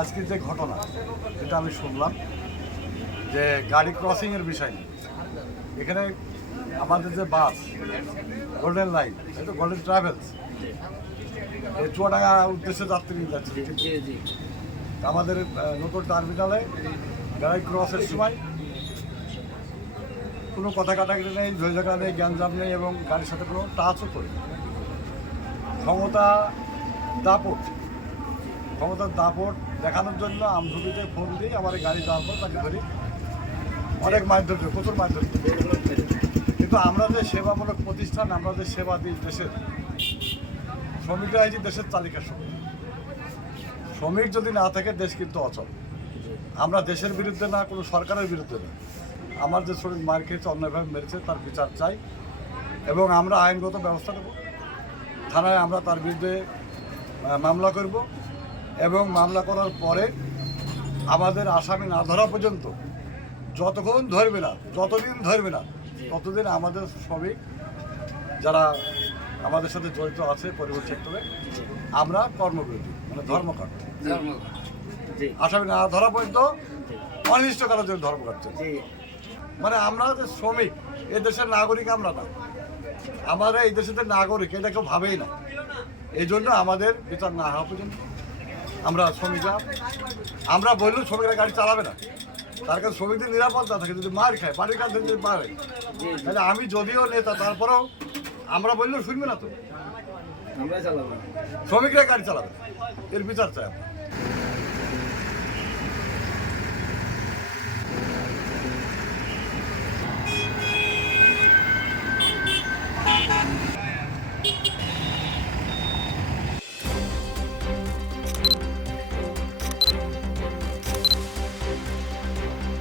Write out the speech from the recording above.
আজকে যে ঘটনা যেটা আমি শুনলাম যে গাড়ি ক্রসিংয়ের বিষয় নিয়ে, এখানে আমাদের যে বাস গোল্ডেন লাইন, এটা গোল্ডেন ট্রাভেলস, এই চুয়াডাঙ্গা উদ্দেশ্যে যাত্রী নিয়ে যাচ্ছে। আমাদের নতুন টার্মিনালে গাড়ি ক্রসের সময় কোনো কথা কাটাকাটি নেই, ঝগড়া নেই, জ্ঞানজাম নেই এবং গাড়ির সাথে কোনো টাচও করি। ক্ষমতার দাপট দেখানোর জন্য আমঝুপিতে ফোন দিই, আমার গাড়ি যাওয়ার পর তাকে ধরি, অনেক মারধর করি, প্রচুর মারধর করি। কিন্তু আমরা যে সেবামূলক প্রতিষ্ঠান, আমরা যে সেবা দিই দেশের শ্রমিকরা, এই যে দেশের তালিকা শ্রমিক যদি না থাকে দেশ কিন্তু অচল। আমরা দেশের বিরুদ্ধে না, কোনো সরকারের বিরুদ্ধে না। আমার যে শ্রমিক মার খেয়েছে, অন্যায়ভাবে মেরেছে, তার বিচার চাই এবং আমরা আইনগত ব্যবস্থা নেব। থানায় আমরা তার বিরুদ্ধে মামলা করব এবং মামলা করার পরে আমাদের আসামি না ধরা পর্যন্ত, যতদিন ধরবে না ততদিন আমাদের শ্রমিক যারা আমাদের সাথে জড়িত আছে পরিবহন সেক্টরে, আমরা কর্মবিরতি মানে ধর্মঘট, আসামি না ধরা পর্যন্ত অনির্দিষ্টকালের জন্য ধর্মঘট চলছে। মানে আমরা যে শ্রমিক, এ দেশের নাগরিক আমরা না, আমাদের এই দেশের নাগরিক এটা কেউ ভাবেই না। এই জন্য আমাদের বিচার না হওয়া পর্যন্ত আমরা শ্রমিকরা, আমরা বললেও শ্রমিকরা গাড়ি চালাবে না। তার কাছে শ্রমিকদের নিরাপত্তা থাকে, যদি মার খায়, বাড়ির কাছে যদি মারে, তাহলে আমি যদিও নেতা, তারপরেও আমরা বললেও শুনবে না, তো শ্রমিকরা গাড়ি চালাবে, এর বিচার চাই আমরা।